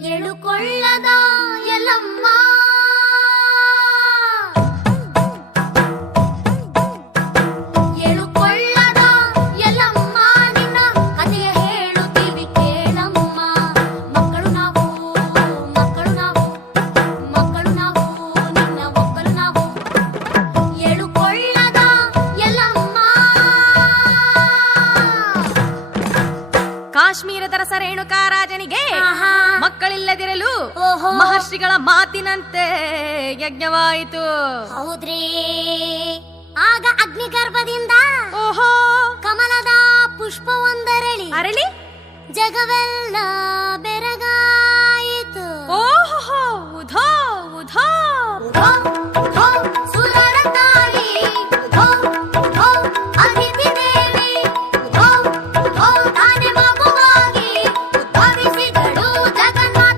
ಎಳುಕೊಳ್ಳದ ಎಲ್ಲಮ್ಮ ಎಳುಕೊಳ್ಳದ ಎಲ್ಲಮ್ಮ ನಿನ್ನ ಕಥೆಯ ಹೇಳುತ್ತೀವಿ ಕೇಳಮ್ಮ. ಮಕ್ಕಳು ನಾವು ಮಕ್ಕಳು ನಾವು ಮಕ್ಕಳು ನಾವು ನಿನ್ನ ಒಕ್ಕಲು ನಾವು. ಎಳುಕೊಳ್ಳದ ಎಲ್ಲಮ್ಮ ಕಾಶ್ಮೀರದ ರಸ ರೇಣುಕಾ ರಾಜನಿಗೆ ಮಕ್ಕಳಿಲ್ಲದಿರಲು ಮಹರ್ಷಿಗಳ ಮಾತಿನಂತೆ ಯಜ್ಞವಾಯಿತು. ಹೌದ್ರಿ. ಆಗ ಅಗ್ನಿಗರ್ಭದಿಂದ ಓಹೋ ಕಮಲದ ಪುಷ್ಪವೊಂದರಳಿ ಅರಳಿ ಜಗವೆಲ್ಲ ಬೆರಗಾಯಿತು. ಓಹೋ ಉಧೋ ಉಧೋ ಉಧೋ